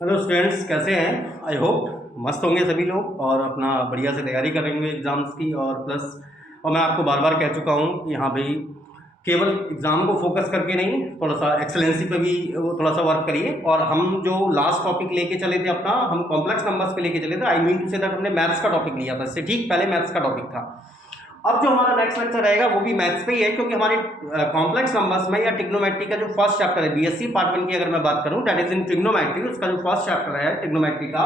Hello students, कैसे हैं? I hope मस्त होंगे सभी लोग और अपना बढ़िया से तैयारी करेंगे एग्ज़ाम्स की। और प्लस मैं आपको बार बार कह चुका हूँ कि हाँ भाई, केवल एग्ज़ाम को फोकस करके नहीं, थोड़ा सा एक्सेलेंसी पे भी वो थोड़ा सा वर्क करिए। और हम जो लास्ट टॉपिक लेके चले थे अपना, हम कॉम्प्लेक्स नंबर्स पे लेके चले थे। I mean to say that हमने मैथ्स का टॉपिक लिया था, इससे ठीक पहले मैथ्स का टॉपिक था। अब जो हमारा नेक्स्ट लेक्चर रहेगा वो भी मैथ्स पे ही है, क्योंकि हमारे कॉम्प्लेक्स नंबर्स में या ट्रिग्नोमेट्री का जो फर्स्ट चैप्टर है, बीएससी पार्ट 1 की अगर मैं बात करूं, दैट इज इन ट्रिग्नोमेट्री, उसका जो फर्स्ट चैप्टर है ट्रिग्नोमेट्री का,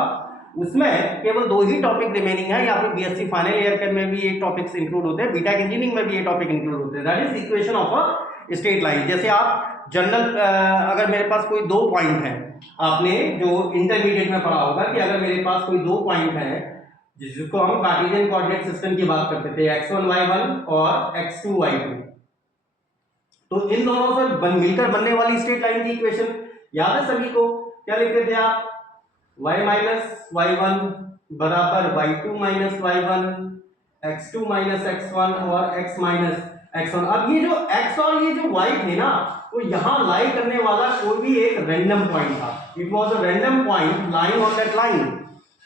उसमें केवल 2 ही टॉपिक रिमेनिंग है। या फिर बीएससी फाइनल ईयर के में भी ये टॉपिक्स इंक्लूड होते हैं, बीटेक इंजीनियरिंग में भी ये टॉपिक इंक्लूड होते हैं, that is equation of a straight line. जैसे आप जनरल अगर मेरे पास कोई 2 पॉइंट है, आपने जो इंटरमीडिएट में पढ़ा होगा कि अगर मेरे पास कोई 2 पॉइंट है जिसको हम कार्टेशियन कोऑर्डिनेट सिस्टम की बात करते थे, x1 y1 और x2 y2, तो इन दोनों से मिलकर बनने वाली स्ट्रेट लाइन की इक्वेशन याद है सभी को? क्या लिखते थे आप? y माइनस y1 बराबर y2 minus y1, x2 minus x1 और x माइनस x1। अब ये जो x और ये जो y थे ना, तो यहां लाई करने वाला कोई भी एक रैंडम पॉइंट था। It was a random point lying on that line,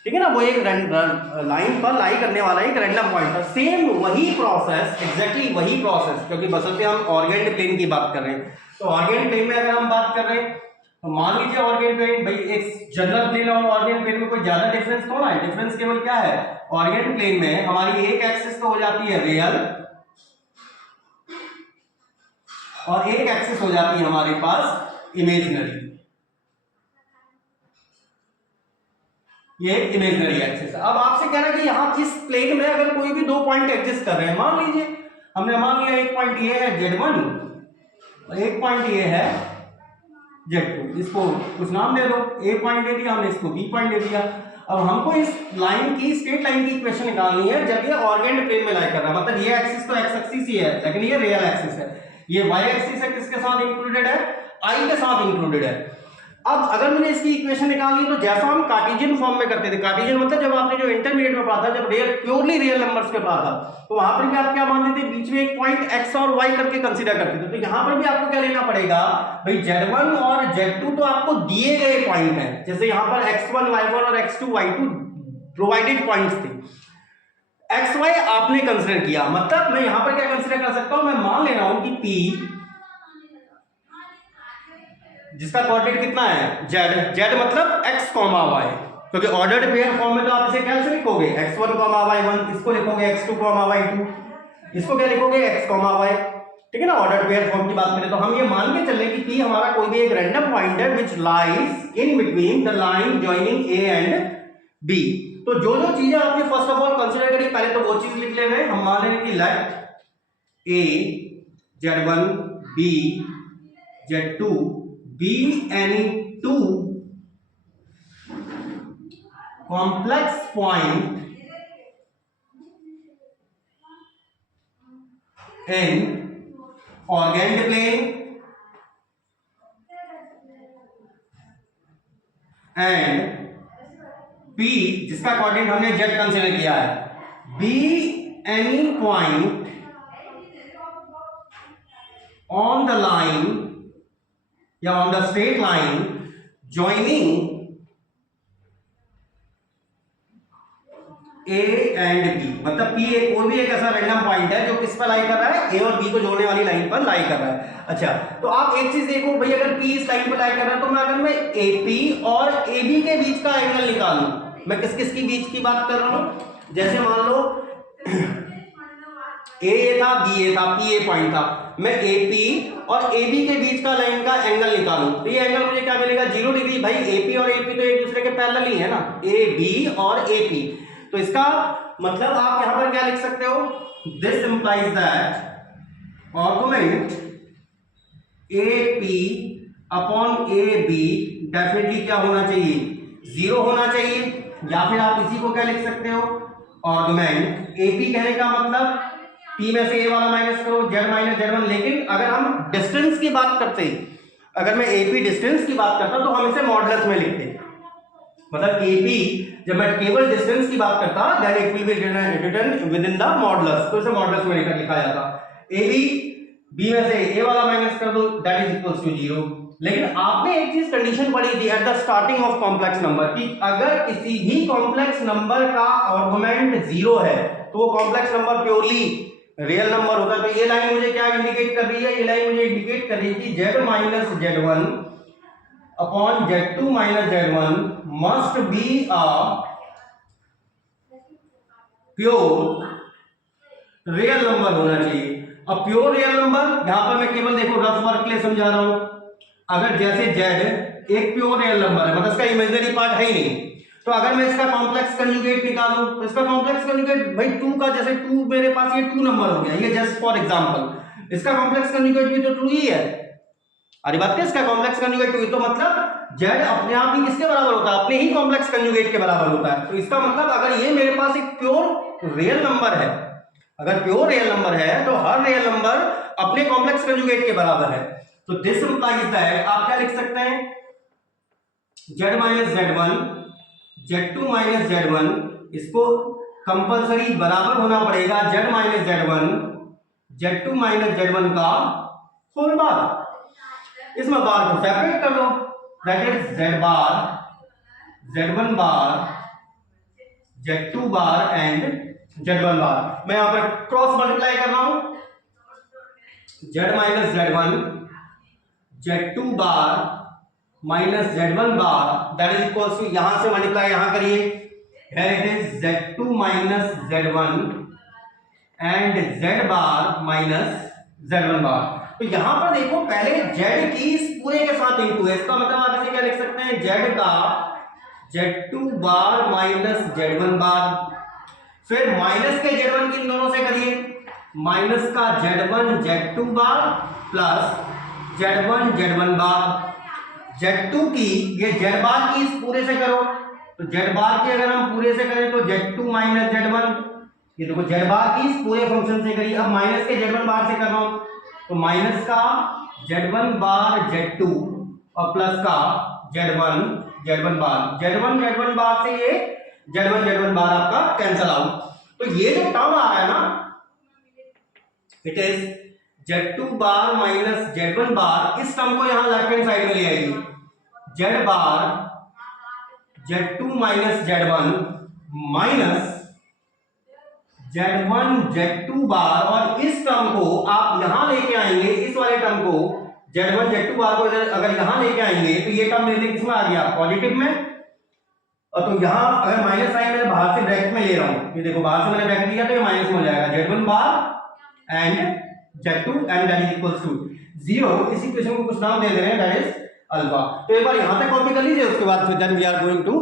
ठीक है ना? वो एक लाइन पर लाई करने वाला एक रैंडम पॉइंट था। सेम वही प्रोसेस, एग्जैक्टली वही प्रोसेस, क्योंकि बशर्ते हम ऑर्गेन्ड प्लेन की बात कर रहे हैं, तो ऑर्गेन्ड प्लेन में अगर हम बात कर रहे हैं, तो मान लीजिए ऑर्गेन्ड प्लेन, भाई एक जनरल प्लेन और ऑर्गेन्ड प्लेन में कोई ज्यादा डिफरेंस थोड़ा है। डिफरेंस केवल क्या है? ऑर्गेन्ड प्लेन में हमारी एक एक्सिस तो हो जाती है रियल और एक एक्सिस हो जाती है हमारे पास इमेजिनरी। ये इमेजिनरी एक्सिस। अब आपसे कह रहा है कि यहां इस प्लेन में अगर कोई भी 2 पॉइंट एग्जिस्ट कर रहे हैं, मान लीजिए हमने मान लिया एक पॉइंट ये है z1 और एक पॉइंट ये है z2, इसको कुछ नाम दे दो, a पॉइंट दे दिया हमने, इसको b पॉइंट दे दिया। अब हमको इस लाइन की, स्ट्रेट लाइन की इक्वेशन निकालनी है जब ये ऑर्गेन्ड प्लेन में लाई कर रहा है। मतलब ये एक्सिस तो x एक्सिस ही है, लेकिन ये रियल एक्सिस है। ये y एक्सिस है, किसके साथ इंक्लूडेड है? I के साथ इंक्लूडेड है। अब अगर मुझे इसकी इक्वेशन निकालनी है तो जैसा हम कार्टेशियन फॉर्म में करते थे, कार्टेशियन मतलब जब आपने जो इंटरमीडिएट में पढ़ा था, जब रियल प्योरली रियल नंबर्स के पढ़ा था, तो वहां पर भी आप क्या मानते थे? बीच में एक पॉइंट x और y करके कंसीडर करते थे। तो यहां पर भी आपको क्या लेना पड़ेगा भाई? z1 और z2 तो आपको दिए गए पॉइंट हैं, जैसे यहां पर x1 y1 और x2 y2 प्रोवाइडेड पॉइंट्स थे। xy आपने कंसीडर किया, मतलब मैं यहां पर क्या कंसीडर कर सकता हूं? मैं मान ले रहा हूं कि p जिसका कोऑर्डिनेट कितना है z, z मतलब x, y, क्योंकि ऑर्डर्ड पेयर फॉर्म में तो आप इसे कैसे लिखोगे? x1, y1, इसको लिखोगे x2, y2, इसको क्या लिखोगे? x, y, ठीक है ना? ऑर्डर्ड पेयर फॉर्म की बात करें तो हम ये मान के चल रहे कि p हमारा कोई भी एक रैंडम पॉइंट है which lies in between the line joining a and b। तो जो जो चीजें आपने फर्स्ट ऑफ ऑल कंसीडर करी, पहले तो वो चीज लिख ले रहे हैं। हम मान रहे हैं कि late a z1 b z2 be any two complex point in organd plane and P, जिसका कोऑर्डिनेट हमने z कंसीडर किया है, be any point on the line या on the straight line joining A and B। मतलब P एक कोई भी एक ऐसा रैंडम पॉइंट है जो किस पर लाई कर रहा है? A और B को जोड़ने वाली लाइन पर लाई कर रहा है। अच्छा, तो आप एक चीज देखो भाई, अगर P इस लाइन पर लाई कर रहा है, तो मैं अगर मैं AP और AB के बीच का एंगल निकालूं, मैं किस किस के बीच की बात कर रहा हूं? जैसे मान लो A था, B था, P A पॉइंट था, मैं AP और AB के बीच का लाइन का एंगल निकालूं, तो ये एंगल मुझे क्या मिलेगा? 0 डिग्री। भाई AP और AP तो एक दूसरे के पैरेलल ही है ना, AB और AP। तो इसका मतलब आप यहां पर क्या लिख सकते हो? This implies that argument AP upon AB definitely क्या होना चाहिए? 0 होना चाहिए। या फिर आप इसी को क्या लिख सकते हो? आर्गुमेंट AP कहने का मतलब P में से A वाला माइनस करो, Z माइनस Z1। लेकिन अगर हम डिस्टेंस की बात करते हैं, अगर मैं AP डिस्टेंस की बात करता तो हम इसे मॉडुलस में लिखते। मतलब AP जब मैं केवल डिस्टेंस की बात करता, then it will be written within the modulus, तो इसे मॉडुलस में लिखा जाता। AB B में से A वाला माइनस कर दो, दैट इज इक्वल्स टू 0। लेकिन आपने एक चीज कंडीशन पढ़ी थी at the starting of complex number कि अगर किसी भी कॉम्प्लेक्स नंबर का आर्गुमेंट 0 है तो वो complex number purely real number होता है। तो ये लाइन मुझे क्या इंडिकेट कर रही है, ये लाइन मुझे इंडिकेट कर रही है कि z minus z1 upon z2 minus z1 must be a pure real number होना चाहिए। अब प्योर रियल नंबर यहां पर मैं केवल देखो रफ वर्क के लिए समझा रहा हूं। अगर जैसे z एक प्योर रियल नंबर है, मतलब इसका इमेजिनरी पार्ट है ही नहीं, तो अगर मैं इसका कॉम्प्लेक्स कंजुगेट निकालूं तो इसका कॉम्प्लेक्स कंजुगेट भाई 2 का, जैसे 2 मेरे पास ये 2 नंबर हो गया, ये जस्ट फॉर एग्जांपल, इसका कॉम्प्लेक्स कंजुगेट भी तो 2 ही है। अरे बात क्या, इसका कॉम्प्लेक्स कंजुगेट 2 तो मतलब z अपने आप ही किसके बराबर होता है, अपने ही कॉम्प्लेक्स कंजुगेट के बराबर होता है। तो इसका मतलब अगर ये मेरे पास एक प्योर रियल नंबर है, अगर प्योर रियल नंबर है तो हर रियल नंबर अपने कॉम्प्लेक्स कंजुगेट के बराबर है। तो दिस इंप्लाइज दैट आप क्या लिख सकते हैं, z minus z1 z2 minus z1, इसको कंपलसरी बराबर होना पड़ेगा z minus z1 z2 minus z1 का होल बार। इसमें बार को सेपरेट कर दो, that is z bar z1 bar z2 bar and z1 bar. मैं यहां पर क्रॉस मल्टीप्लाई कर रहा हूं, z minus z1 z2 bar minus z1 bar that is equals to, यहां से मल्टीप्लाई यहां करिए, here it is z2 minus z1 and z bar minus z1 bar. तो यहां पर देखो पहले z की इस पूरे के साथ इंटू है, इसका मतलब आप इसे क्या लिख सकते हैं, z का z2 बार माइनस z1 बार, फिर माइनस के z1 की इन दोनों से करिए, माइनस का z1 z2 बार plus z1 z1 bar, z2 की ये z बार की इस पूरे से करो, तो z बार की अगर हम पूरे से करें तो z2 माइनस z1, ये देखो z बार की इस पूरे फंक्शन से करिए। अब माइनस के z1 बार से कर रहा हूं, तो माइनस का z1 बार z2 और प्लस का z1 बार, z1 बार से ये z1 बार आपका कैंसल आउट। तो ये जो टर्म आ रहा है ना, it is z2 bar minus z1 बार, इस टर्म को यहां लेफ्ट हैंड साइड में ले आइए, z bar z2 minus z1 minus z1 z2 बार, और इस टर्म को आप यहां लेके आएंगे, इस वाले टर्म को z1 z2 बार को अगर यहां लेके आएंगे तो ये टर्म मेरे किसमें आ गया, पॉजिटिव में। और तो यहां अगर माइनस साइन मैं बाहर से ब्रैकेट में ले रहा हूं, ये देखो बाहर से मैंने ब्रैकेट लिया तो ये माइनस में हो जाएगा, z1 bar and z2 and that is equals to 0। इस इक्वेशन को कुछ नाम दे दे रहे हैं, दैट इज अल्फा। तो एक बार यहां तक कॉपी कर लीजिए, उसके बाद फिर then we are going to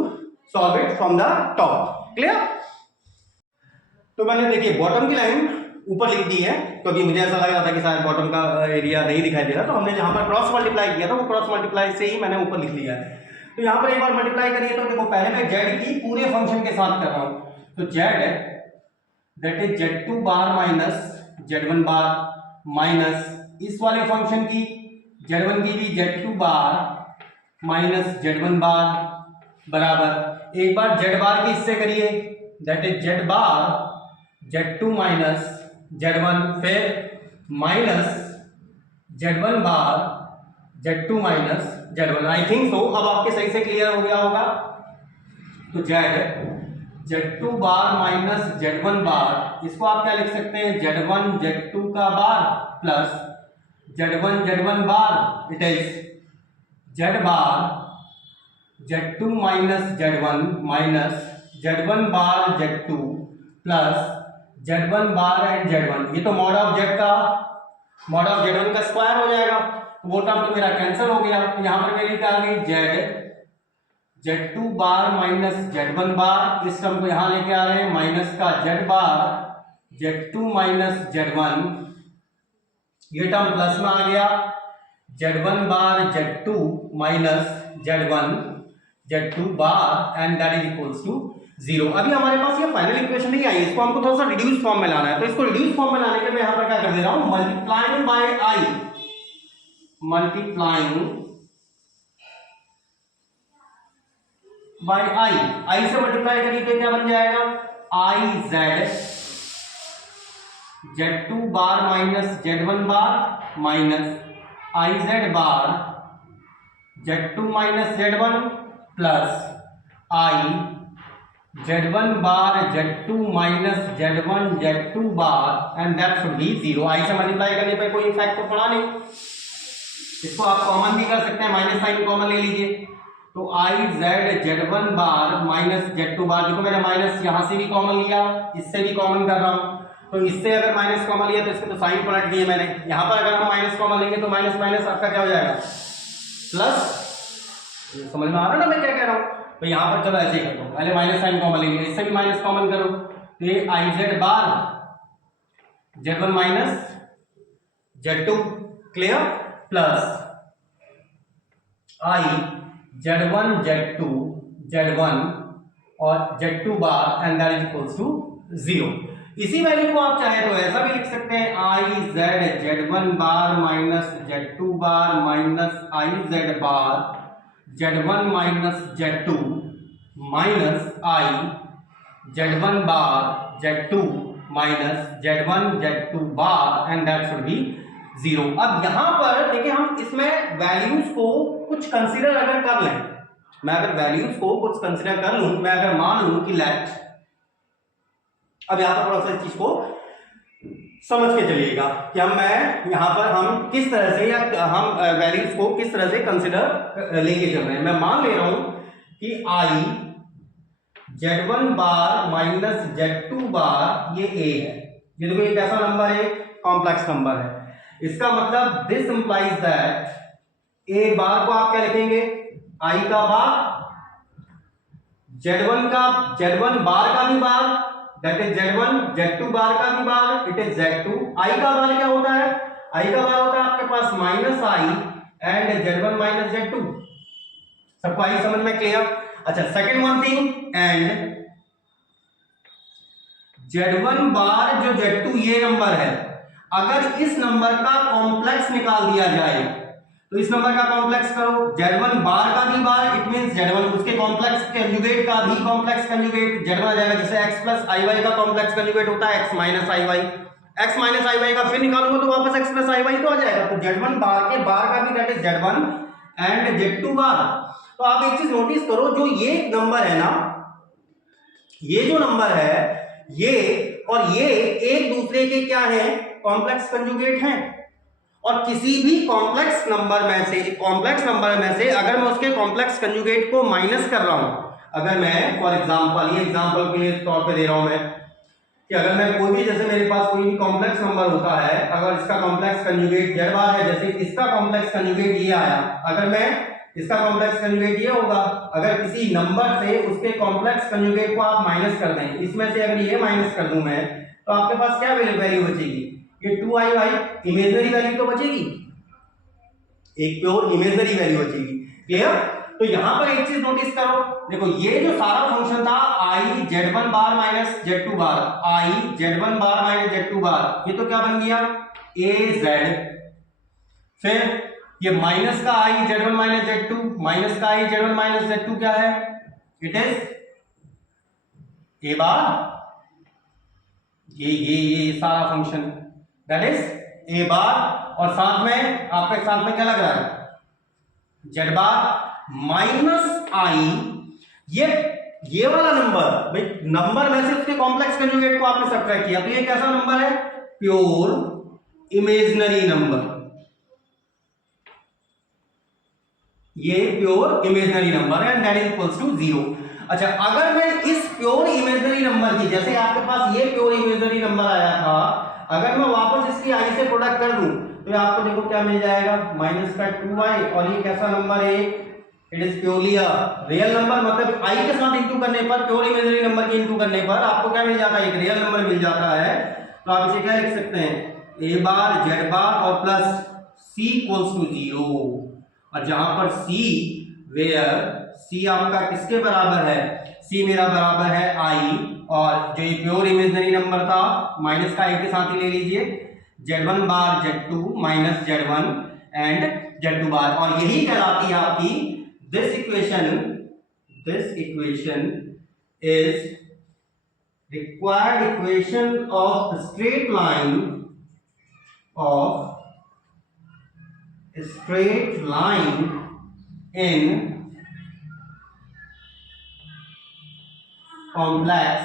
solve it from the top. Clear? तो मैंने देखिए बॉटम की लाइन ऊपर लिख दी है, क्योंकि मुझे ऐसा लग रहा था कि शायद बॉटम का एरिया नहीं दिखाई दे रहा, तो हमने जहां पर क्रॉस मल्टीप्लाई किया था वो क्रॉस मल्टीप्लाई से ही मैंने ऊपर लिख लिया है। तो यहां पर एक बार मल्टीप्लाई करिए, तो देखो पहले मैं z की पूरे फंक्शन के साथ कर रहा हूं, तो z that is z2 bar minus z1 bar minus इस वाले फंक्शन की z1 की भी z2 बार माइनस z1 बार बराबर, एक बार z बार की इससे करिए, that is z bar z2 minus z1, फिर minus z1 bar z2 minus z1। I think so अब आपके सही से क्लियर हो गया होगा। तो z2 बार माइनस z1 बार, इसको आप क्या लिख सकते हैं, z1 z2 का bar plus z1 bar, it is z bar z2 minus z1 minus z1 bar z2 plus z1 bar and z1। ये तो मॉड ऑफ z1 का स्क्वायर हो जाएगा, वो टर्म तो मेरा कैंसिल हो गया। यहां पर मेरी क्या आ गई, z2 बार माइनस z1 बार, इस टर्म को यहां लेके आ रहे हैं, माइनस का z bar z2 minus z1, ये टर्म प्लस में आ गया, z1 bar z2 minus z2 bar and that is equals to 0। अभी हमारे पास ये फाइनल इक्वेशन नहीं आई, इसको हमको थोड़ा सा रिड्यूस फॉर्म में लाना है। तो इसको रिड्यूस फॉर्म में लाने के मैं यहां पर क्या कर दे रहा हूं, multiplying by i, multiplying by i से मल्टीप्लाई करिए तो क्या बन जाएगा, i z2 bar minus z1 bar minus i z bar Z2 minus Z1 plus I Z1 bar Z2 minus Z1 Z2 bar and that should be 0। I से multiply करने पर कोई इफेक्ट तो पड़ा नहीं, इसको आप कॉमन भी कर सकते हैं, माइनस साइन कॉमन ले लीजिए। तो I Z Z1 bar minus Z2 बार, देखो मैंने माइनस यहां से भी कॉमन लिया, इससे भी कॉमन कर रहा हूं, तो इससे अगर माइनस कॉमन लिया तो इसके तो साइन पलट दिए मैंने। यहां पर अगर हम माइनस कॉमन लेंगे तो माइनस माइनस आपका क्या हो जाएगा प्लस। समझ में आ रहा है ना मैं क्या कह रहा हूं? तो यहां पर चलो ऐसे ही कर दो, पहले माइनस साइन कॉमन लेंगे, इससे भी माइनस कॉमन करो, तो ये IZ bar Z1 minus Z2 clear plus I Z1 Z2 Z1 और Z2 bar and that is equals to 0। इसी वैल्यू को आप चाहे तो ऐसा भी लिख सकते हैं, I Z Z1 bar minus Z2 bar minus I Z bar Z1 minus Z2 minus I Z1 bar Z2 minus Z1 Z2 bar and that should be 0। अब यहां पर देखिए हम इसमें वैल्यूज को कुछ कंसीडर अगर कर लें, मैं अगर वैल्यूज को कुछ कंसीडर कर लूं, मैं अगर मान लूं कि लेट, अब यहां पर थोड़ा सा इस चीज को समझ के चलिएगा कि मैं यहां पर हम किस तरह से या हम वैल्यूज को किस तरह से कंसीडर लेके चल रहे हैं। मैं मान ले रहा हूं कि I Z1 bar minus Z2 बार ये A है, ये देखो एक ऐसा नंबर है, कॉम्प्लेक्स नंबर है, इसका मतलब दिस इंप्लाइज दैट A बार को आप क्या लिखेंगे, I का बार, Z1 बार का भी बार, दैट इज Z1, Z2 बार का भी बार, इट इज Z2। I का बार क्या होता है, I का बार होता है आपके पास minus I and Z1 minus Z2। सबको आई समझ में क्लियर? अच्छा second one thing, and Z1 bar जो Z2 ये नंबर है, अगर इस नंबर का कॉम्प्लेक्स निकाल दिया जाए तो इस नंबर का कॉम्प्लेक्स करो, Z1 बार का भी बार, इट मींस Z1 उसके कॉम्प्लेक्स कंजुगेट का भी कॉम्प्लेक्स कंजुगेट Z1 आ जाएगा, जैसे x प्लस IY का कॉम्प्लेक्स कंजुगेट होता है x minus IY, x minus IY का फिर निकालूंगा तो वापस x प्लस IY तो आ जाएगा। तो Z1 बार के बार का भी that is Z1 and Z2 बार। तो आप एक चीज नोटिस करो, जो ये नंबर है ना, ये जो नंबर है ये और ये एक दूसरे के क्या है, कॉम्प्लेक्स कंजुगेट हैं। और किसी भी कॉम्प्लेक्स नंबर में से अगर मैं उसके कॉम्प्लेक्स कंजुगेट को माइनस कर रहा हूं, अगर मैं फॉर एग्जांपल, ये एग्जांपल के तौर पे दे रहा हूं मैं कि अगर मैं कोई भी, जैसे मेरे पास कोई भी कॉम्प्लेक्स नंबर होता है, अगर इसका कॉम्प्लेक्स कंजुगेट Z बार है, जैसे इसका कॉम्प्लेक्स कंजुगेट ये आया, अगर मैं इसका कॉम्प्लेक्स कंजुगेट ये होगा, अगर किसी नंबर से उसके कॉम्प्लेक्स कंजुगेट को आप माइनस कर दें, इसमें से अगर ये माइनस कर दूं मैं, तो आपके पास क्या वैल्यू बचेगी, ये 2i इमेजिनरी वैल्यू तो बचेगी, एक प्योर इमेजिनरी वैल्यू बचेगी। क्लियर? तो यहां पर एक चीज नोटिस करो, देखो ये जो सारा फंक्शन था I Z1 bar minus Z2 bar, I Z1 bar minus Z2 बार, ये तो क्या बन गया AZ, फिर ये माइनस का I Z1 minus Z2, minus का I Z1 माइनस Z2 क्या है, इट इज A बार, ये सारा फंक्शन दैट इज A बार, और साथ में आपके साथ में क्या लग रहा है, Z बार माइनस I, ये वाला नंबर, भाई नंबर में से उसके कॉम्प्लेक्स कंजुगेट को आपने सब्ट्रैक्ट किया, तो ये कैसा नंबर है, प्योर इमेजिनरी नंबर, ये प्योर इमेजिनरी नंबर है and that is equals to 0। अच्छा अगर मैं इस प्योर इमेजिनरी नंबर की, जैसे आपके पास ये प्योर इमेजिनरी नंबर आया था, अगर मैं वापस इसकी I से प्रोडक्ट कर दूं तो आपको देखो क्या मिल जाएगा, माइनस का 2i, और ये कैसा नंबर है, it is purely a real number, मतलब I के साथ इंटू करने पर, प्योर इमेजिनरी नंबर के इंटू करने पर आपको क्या मिल जाता है, एक रियल नंबर मिल जाता है। तो आप इसे क्या लिख सकते हैं, A बार Z बार और प्लस C इक्वल्स टू 0, और जहां पर C, वेयर C आपका किसके बराबर है, C मेरा बराबर है I, और जो ये प्योर इमेजिनरी नंबर था माइनस का I के साथ ही ले लीजिए, Z1 bar Z2 minus Z1 and Z2 बार, और यही कहलाती है आपकी this equation is required equation of straight line in complex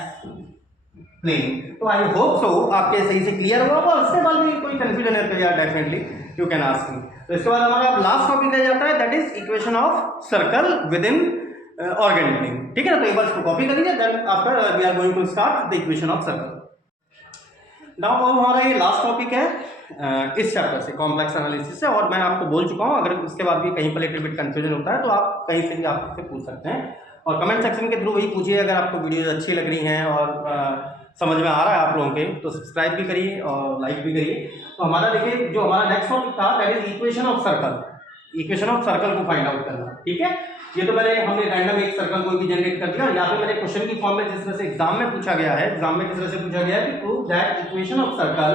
plane. तो आई होप सो आपके सही से क्लियर हुआ होगा। उसके बाद भी कोई कंफ्यूजन है तो यार definitely you can ask me. तो इसके बाद हमारा लास्ट टॉपिक रह जाता है, that is equation of circle with in organic plane. ठीक है ना, तो एक बार इसको कॉपी कर लीजिए, then after we are going to start the equation of circle. Now हमारा ये लास्ट टॉपिक है इस चैप्टर से, कॉम्प्लेक्स एनालिसिस से। और मैं आपको बोल चुका हूँ, अगर उसके बाद भी कहीं पर लिटिल बिट कंफ्यूजन होता है तो आप कहीं से भी आप मुझसे पूछ सकते हैं, और कमेंट सेक्शन के थ्रू वही पूछिए। अगर आपको वीडियोज अच्छी लग रही हैं और समझ में आ रहा है आप लोगों के, तो सब्सक्राइब भी करिए और लाइक भी करिए। तो हमारा देखिए, जो हमारा नेक्स्ट टॉपिक था that is equation of circle. Equation of circle को फाइंड आउट करना। ठीक है, ये तो हमने रैंडम एक सर्कल कोई भी जनरेट कर दिया, या फिर मैंने क्वेश्चन की फॉर्म में जिस तरह से एग्जाम में पूछा गया है, एग्जाम में किस तरह से पूछा गया है कि prove that equation of circle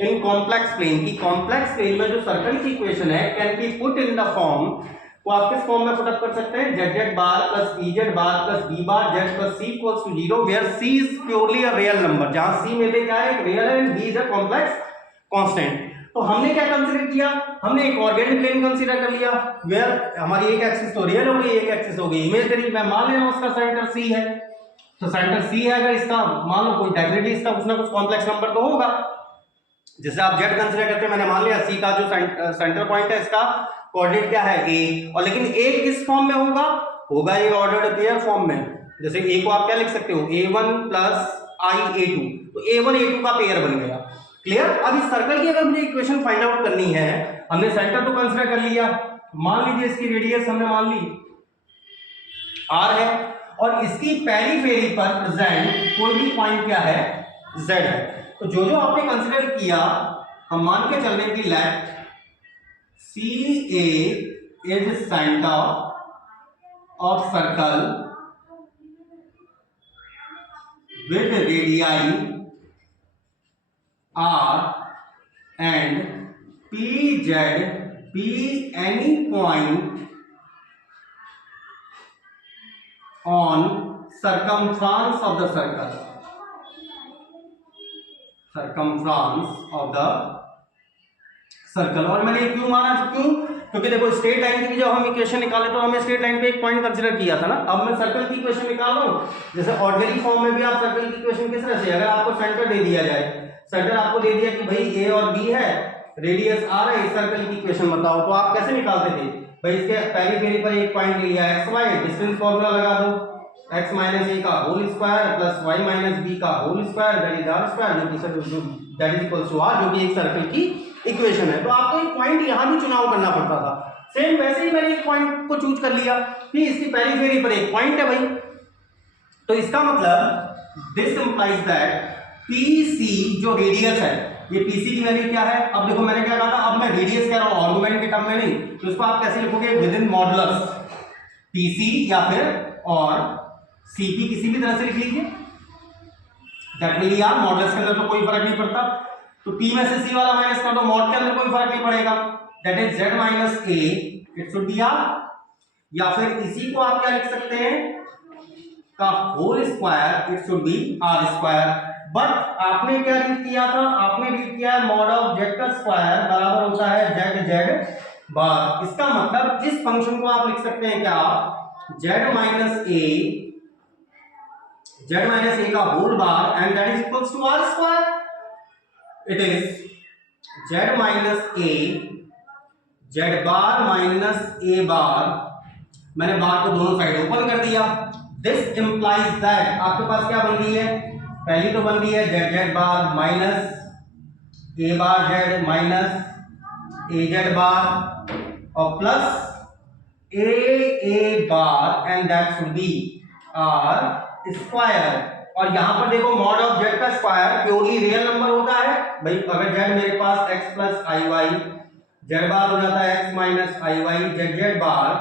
in complex plane, की कॉम्प्लेक्स प्लेन में जो सर्कल की इक्वेशन है can be put in the form, तो आप किस फॉर्म में पुटअप कर सकते हैं, Z bar plus Z bar plus B bar Z plus C equals to 0, where C is purely a real number, जहां सी में क्या है, एक रियल है and B is a complex constant. तो हमने क्या कंसीडर किया, हमने एक ऑर्गेनिक प्लेन कंसीडर कर लिया, वेयर हमारी एक एक्सिस तो रियल हो गई, एक एक्सिस हो गई इमेजिनरी। मैं मान ले रहा हूं उसका सेंटर सी है, तो सेंटर सी है, अगर इसका मान लो कोई डेफिनेटली इसका कुछ ना कुछ कॉम्प्लेक्स नंबर तो होगा। जैसे आप जेड कंसीडर करते हैं, मैंने मान लिया सी का जो सेंटर पॉइंट है इसका कोऑर्डिनेट क्या है ए, और लेकिन ए किस फॉर्म में होगा ये ऑर्डर्ड पेयर फॉर्म में। जैसे ए को आप क्या लिख सकते हो, a1 प्लस i a2, तो a1 a2 का पेयर बन गया। क्लियर। अब इस सर्कल की अगर मुझे इक्वेशन फाइंड आउट करनी है, हमने सेंटर तो कंसीडर कर लिया, मान लीजिए इसकी रेडियस हमने मान ली r है, और इसकी पेरीफेरी पर प्रेजेंट कोई भी पॉइंट क्या है, z है। तो जो जो आपने कंसीडर किया, हम मान के चल रहे हैं कि late CA is center of circle with radii R and PZ be any point on circumference of the circle, circumference of the circle. और मैंने क्यों माना, क्यों, क्योंकि देखो स्ट्रेट लाइन की जब हम इक्वेशन निकाले तो हमने स्ट्रेट लाइन पे एक पॉइंट कंसीडर किया था ना। अब मैं सर्कल की इक्वेशन निकाल रहा हूं, जैसे ऑर्डिनरी फॉर्म में भी आप सर्कल की इक्वेशन किस तरह से, अगर आपको सेंटर दे दिया जाए, सेंटर आपको दे दिया कि भाई ए और बी है, रेडियस आर है, इस सर्कल की इक्वेशन बताओ, तो आप कैसे निकालते थे भाई, इसके पेरीफेरी पर एक पॉइंट ले लिया एक्स वाई, डिस्टेंस फार्मूला लगा दो, x माइनस ए का whole square plus y minus B का whole square that is R square, जो that is equals to R, जो कि एक सर्कल की इक्वेशन है। तो आपको एक पॉइंट यहां भी चुनाव करना पड़ता था। सेम वैसे ही मैंने एक पॉइंट को चूज कर लिया कि इसकी पेरीफेरी पर एक पॉइंट है भाई, तो इसका मतलब दिस इंप्लाइज दैट PC जो रेडियस है, ये PC की वैल्यू क्या है। अब देखो मैंने क्या कहा था, अब मैं रेडियस कह रहा हूं आर्गुमेंट के टर्म में नहीं, तो इसको आप कैसे लिखोगे, विद इन मॉडुलस PC या फिर और CP किसी भी तरह से लिख लीजिए, दैट मीन यार मॉडुलस के अंदर तो कोई फर्क नहीं पड़ता, तो P में से C वाला माइनस कर दो, मॉड के अंदर कोई फर्क नहीं पड़ेगा, that is Z minus A, it should be R। या फिर इसी को आप क्या लिख सकते हैं, का whole square, it should be R square. But आपने क्या रीड किया था, आपने रीड किया है मॉड ऑफ Z का स्क्वायर बराबर होता है Z बार। इसका मतलब इस फंक्शन को आप लिख सकते हैं क्या, Z माइनस A का whole bar and that is equals to R square. It is Z minus A, Z bar minus A bar, मैंने बार को दोनों साइड ओपन कर दिया। This implies that आपके पास क्या बन रही है, पहली तो बन रही है Z bar minus A bar Z minus AZ बार और plus A bar and that should be R square. और यहां पर देखो मॉड ऑफ Z का स्क्वायर प्योरली रियल नंबर होता है भाई, अगर Z मेरे पास x प्लस आई वाई, Z बार हो जाता है x माइनस आई वाई Z बार,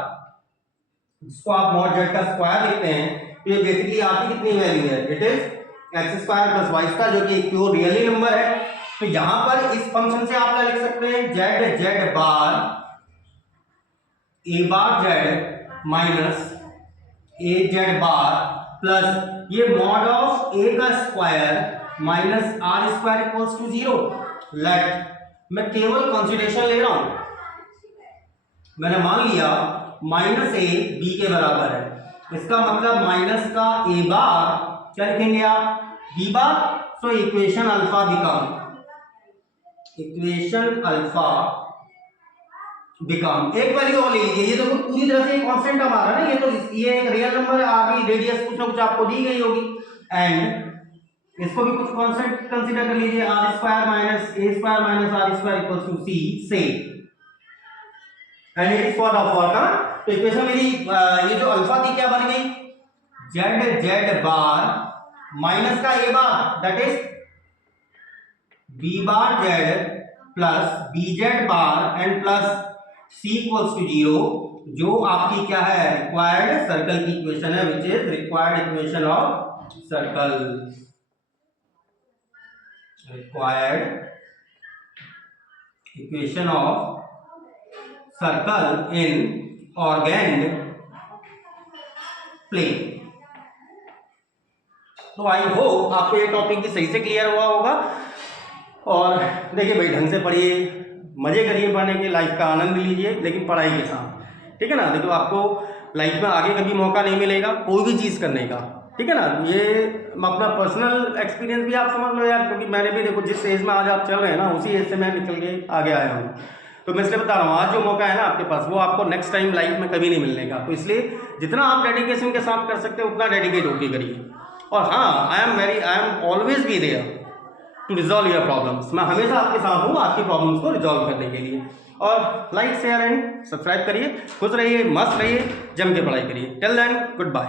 जिसको आप मॉड Z का स्क्वायर लिखते हैं, तो ये बेसिकली आपकी कितनी वैल्यू है, it is x square plus y square, जो कि एक प्योर रियली नंबर है। तो यहां पर इस फंक्शन से आप क्या लिख सकते हैं, Z bar A bar Z minus AZ bar plus ये मॉड ऑफ A का square minus R square equals to 0। Let मैं केवल कंसीडरेशन ले रहा हूं, मैंने मान लिया माइनस ए बी के बराबर है। इसका मतलब माइनस का ए बार क्या लिखेंगे आप, B bar. So equation alpha become एक वैल्यू और ले लीजिए। ये देखो पूरी तरह से कांस्टेंट आ रहा है ना, ये एक रियल नंबर है, आगे रेडियस कुछ ना कुछ आपको दी गई होगी, एंड इसको भी कुछ कांस्टेंट कंसीडर कर लीजिए, R square minus A square minus R square equals to C से, एंड इट इज फॉर का। तो इक्वेशन मेरी ये जो अल्फा थी क्या बन गई, जेड बार माइनस का A bar that is B bar Z plus B Z bar and plus C equals to 0, जो आपकी क्या है, रिक्वायर्ड सर्कल की इक्वेशन है, which is required equation of circle, required equation of circle in Argand plane. तो I hope आपको ये topic भी सही से क्लियर हुआ होगा। और देखिए भाई, ढंग से पढ़िए, मजे करिए पढ़ने के, लाइफ का आनंद लीजिए, लेकिन पढ़ाई के साथ, ठीक है ना। देखो आपको लाइफ में आगे कभी मौका नहीं मिलेगा कोई भी चीज़ करने का, ठीक है ना। ये अपना पर्सनल एक्सपीरियंस भी आप समझ लो यार, क्योंकि मैंने भी देखो जिस एज में आज आप चल रहे हैं ना, उसी एज से मैं निकल के आगे आया हूँ। तो मैं इसलिए बता रहा हूँ, आज जो मौका है ना आपके पास, वो आपको नेक्स्ट टाइम लाइफ में कभी नहीं मिलने का। तो इसलिए जितना आप डेडिकेशन के साथ कर सकते हो उतना डेडिकेट होकर करिए। और हाँ, I am always be there to resolve your problems. मैं हमेशा आपके साथ हूँ आपकी प्रॉब्लम्स को रिजॉल्व करने के लिए। और लाइक शेयर एंड सब्सक्राइब करिए, खुश रहिए, मस्त रहिए, जम के पढ़ाई करिए। Till then good bye.